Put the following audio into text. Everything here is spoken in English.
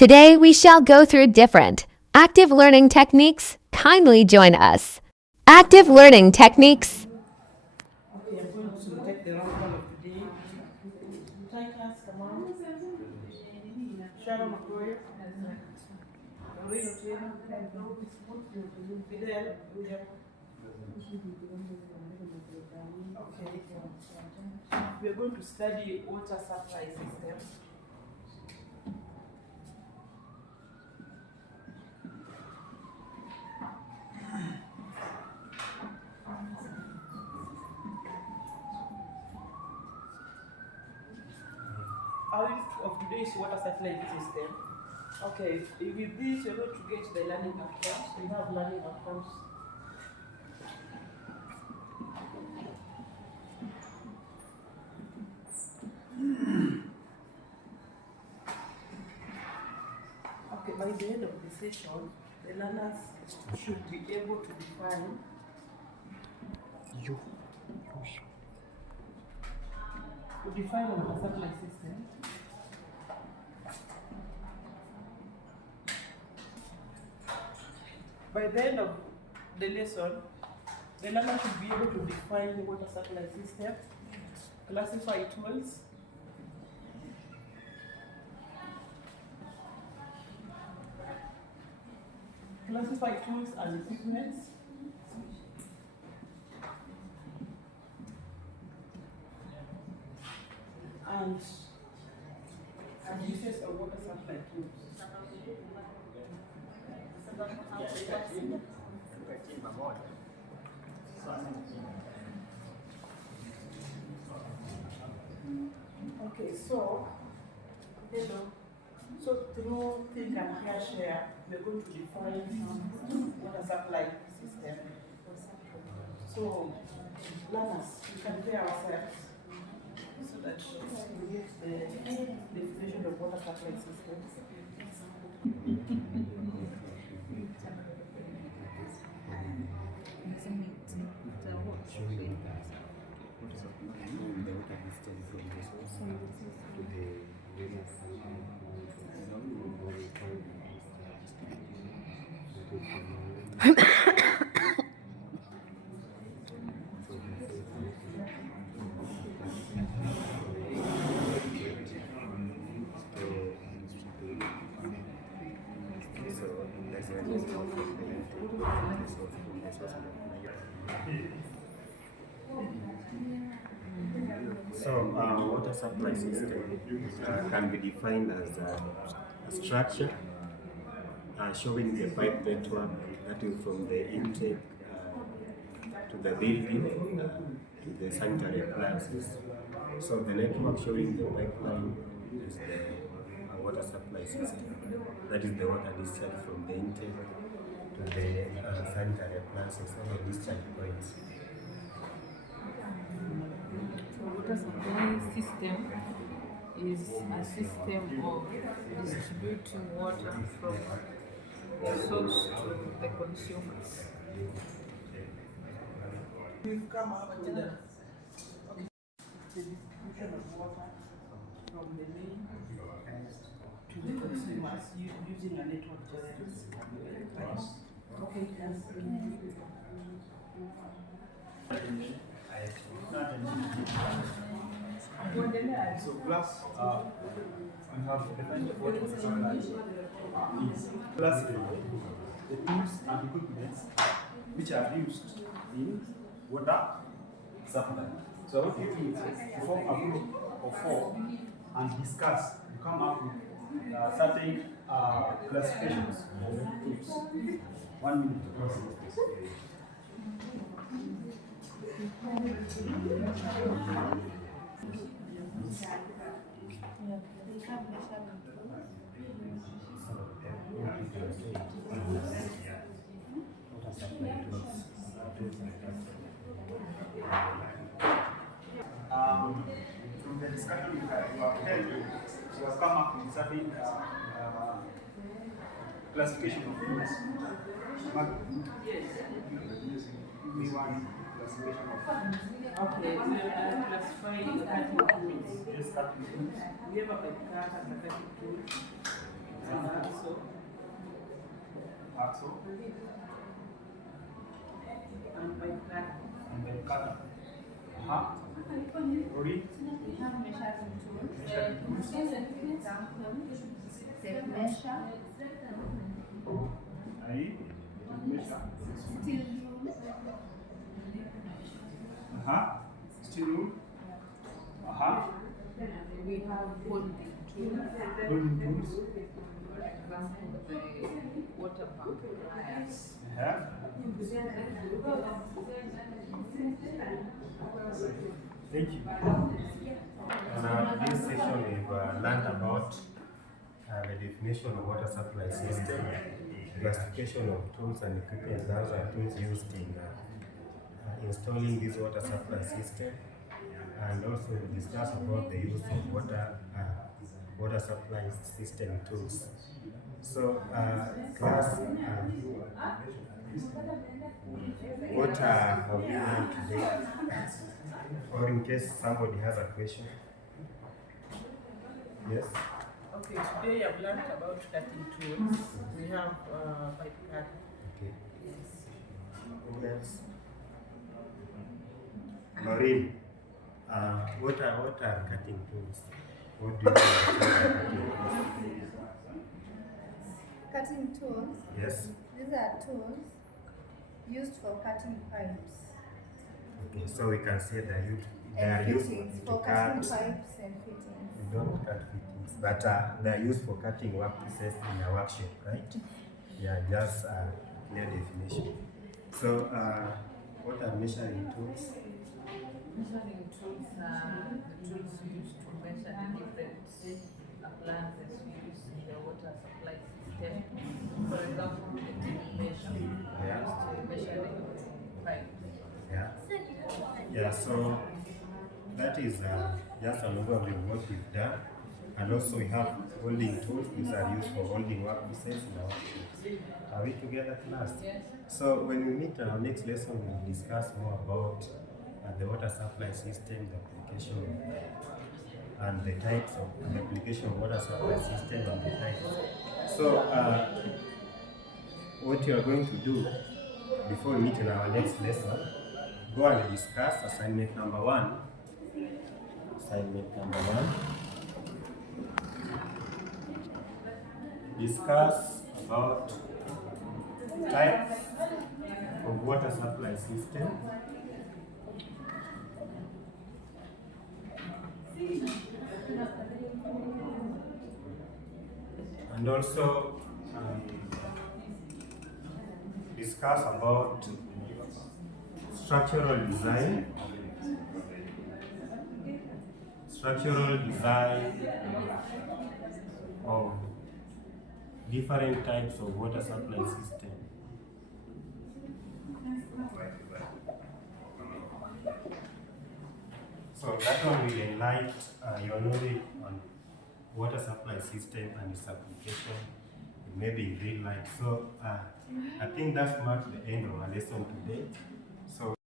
Today we shall go through different active learning techniques. Kindly join us. Active learning techniques. Okay, I'm going to take the round call of today. Titus, come on. Sharon McCoy. Maureen Otieno. Fidel. Okay. We are going to study water supply system. Our unit of today's water supply system. Okay, with this you're going to get the learning outcomes. We have learning outcomes. Okay, by the end of the session, the learners should be able to define a water supply system. By the end of the lesson, the learner should be able to define the water supply system, classify tools, and equipments, and uses of water supply tools. Okay, so through Think and Hear Share, we're going to define water supply system. So learners, we can prepare ourselves so that we get the definition of water supply system. So, water supply system can be defined as a structure showing the pipe network that is from the intake to the building to the sanitary appliances. So, the network showing the pipeline is the water supply system. That is the water discharge from the intake to the sanitary appliances and the discharge points. Water supply system is a system of distributing water from the source to the consumers. We've come up with the distribution of water from the main to the consumers using a network generator. Okay, So class, we have defined what water supply is. Classify the tools and equipments which are used in water supply. So what we do is to form a group of four and discuss to come up with certain classifications of tools. 1 minute to process. From the discussion we have held, we have come up with certain classification of tools. V1 classification of okay, we are classifying cutting tools. yes, cutting tools. We have a pipe cutter and a cutting tool. hacksaw, And by that, and then cutter. Rory, We have measuring tools. measuring tools. Example, tape measure, Aye. Measure. steel rule, Steel rule. We have holding tools, Holding tools. for example, the water pump pliers. Thank you. In this session, we've learned about the definition of water supply system, classification of tools and equipment that are tools used in installing this water supply system, and also discuss about the use of water supply system tools. So, class, what have we learned today? Or in case somebody has a question? Yes? okay, today I've learned about cutting tools. We have pipe cut. Okay. Who else? Maureen, what are cutting tools? What do you think about cutting tools? cutting tools. Yes? These are tools used for cutting pipes. Okay, so we can say that they are And used fittings to for cutting cut. pipes and fittings. We don't cut fittings, but they are used for cutting workpieces in a workshop, right? Yeah, just clear definition. So, what are measuring tools? Measuring tools are the tools used to measure the different appliances used in the water supply system. For example, the tape measure Yeah. used to measure the pipe. Yeah. Yeah, so that is just an overview of what we've done. And also we have holding tools. These are used for holding workpieces in our workshops. Are we together, class? Yes. So when we meet in our next lesson, we'll discuss more about the water supply system, the application, and the types of the application of water supply system and the types. So what you are going to do before we meet in our next lesson, go and discuss assignment number 1. Assignment number 1. Discuss about types of water supply system. And also discuss about structural design of different types of water supply system. So that one will enlighten your knowledge on water supply system and its application, maybe in real life. So I think that's marked the end of our lesson today. So